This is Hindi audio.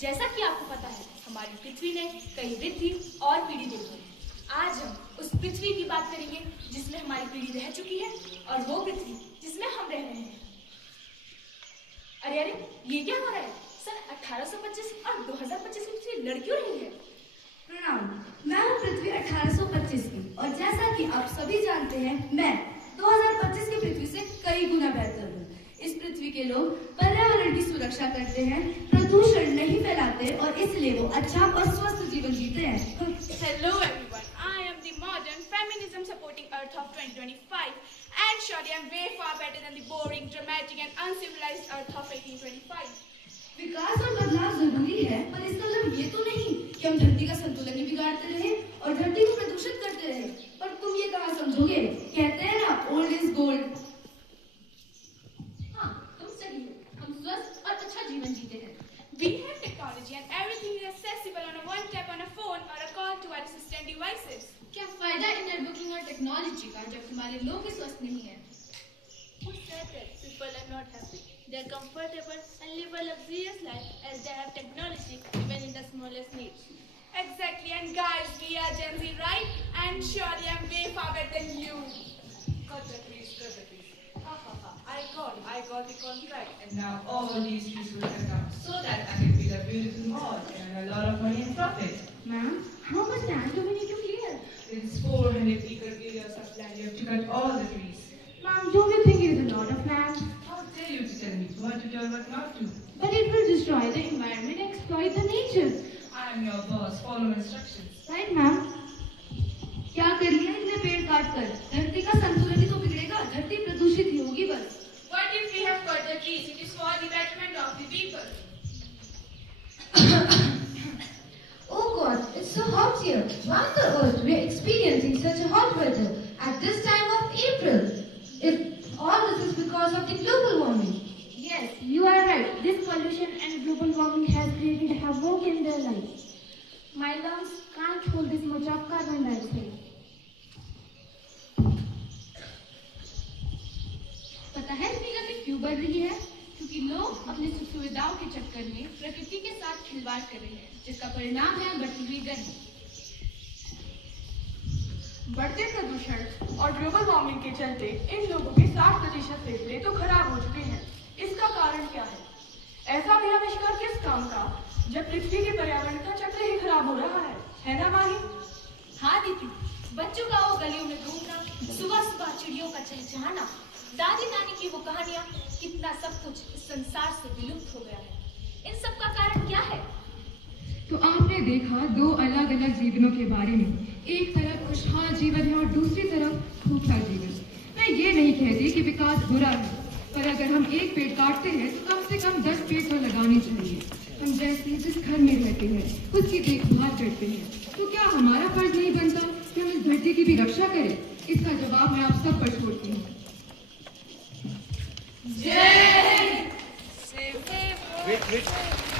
जैसा कि आपको पता है, हमारी पृथ्वी ने कई ऋतु और पीढ़ी देखी है। आज हम उस पृथ्वी की बात करेंगे जिसमें हमारी पीढ़ी रह चुकी है और वो पृथ्वी जिसमें हम रह रहे हैं। अरे ये क्या हो रहा है? सन 1825 और 2025 की पृथ्वी लड़ क्यों रही है? प्रणाम, मैं हूँ पृथ्वी 1825 की और जैसा कि आप सभी जानते हैं, मैं 2025 की पृथ्वी से कई गुना बेहतर हूँ। इस पृथ्वी के लोग पर्यावरण की सुरक्षा करते हैं, प्रदूषण नहीं फैलाते और इसलिए वो अच्छा और स्वस्थ जीवन जीते हैं। Hello everyone, I am the modern feminism supporting Earth of 2025 and surely I am way far better than the boring, dramatic and uncivilized Earth of 1825. विकास और बदलाव जरूरी है, पर इसका मतलब ये तो नहीं कि हम धरती का संतुलन ही बिगाड़ते रहे और धरती को प्रदूषित करते रहे। पर तुम ये कहाँ समझोगे? कहते हैं ना, ओल्ड इज गोल्ड। हाँ, तुम सही हो। हम स्वस्थ और अच्छा जीवन जीते हैं। We have technology and everything is accessible on a one tap on a phone or a call to our assistant devices. क्या फायदा इंटरनेट बुकिंग और टेक्नोलॉजी का जब तुम्हारे लोग ही स्वस्थ नहीं है? Who said that people are not happy? They are comfortable and live a luxurious life as they have technology even in the smallest needs. Exactly, and guys, we are Gen Z, right? And surely I'm way far better than you. Cut the trees, cut the trees. Ha ha ha, I got the contract and now all these trees will cut down so that I can build a beautiful mall and earn a lot of money in profit. Ma'am, how much land do we need to clear? It's 400-acre areas of land, you have to cut all the trees. Ma'am, don't you think it is a lot of land? How dare you to tell me what to do and what not to? But it will destroy the environment and exploit the nature. I am your boss, follow my instructions. Right, ma'am? क्या कर लिया इतने पेड़ काट कर? धरती का संतुलन ही तो बिगड़ेगा, धरती प्रदूषित ही होगी बस। What if we have cut the trees? It is for the betterment of the people. Oh God, it's so hot here. Why on the earth we are experiencing such a hot weather at this time of April? If all this is because of the global warming. Yes, you are right. This pollution and global warming has created havoc in their lives. My lungs can't hold this much of carbon dioxide. पता है इतनी गर्मी क्यों बढ़ रही है? क्योंकि लोग अपनी सुख सुविधाओं के चक्कर में प्रकृति के साथ खिलवाड़ कर रहे हैं, जिसका परिणाम है बढ़ती हुई गर्मी। बढ़ते प्रदूषण और ग्लोबल वार्मिंग के चलते इन लोगों के 60% फेफड़े तो खराब हो चुके हैं। इसका कारण क्या है? ऐसा भी आविष्कार किस काम का जब पृथ्वी के पर्यावरण का चक्र ही खराब हो रहा है ना माही? हाँ दीदी, बच्चों का वो गलियों में घूमना, सुबह सुबह चिड़ियों का चहचहाना, दादी नानी की वो कहानियाँ, कितना सब कुछ इस संसार से विलुप्त हो गया है। इन सब का कारण क्या है? तो आपने देखा दो अलग अलग जीवनों के बारे में। एक तरफ खुशहाल जीवन है और दूसरी तरफ खोखला जीवन। मैं ये नहीं कहती कि विकास बुरा है, पर अगर हम एक पेड़ काटते हैं तो कम से कम 10 पेड़ तो लगाने चाहिए। हम जैसे जिस घर में रहते हैं, उसकी देखभाल करते हैं, तो क्या हमारा फर्ज नहीं बनता कि हम इस धरती की भी रक्षा करें? इसका जवाब मैं आप सब पर छोड़ती हूँ। जय Wait.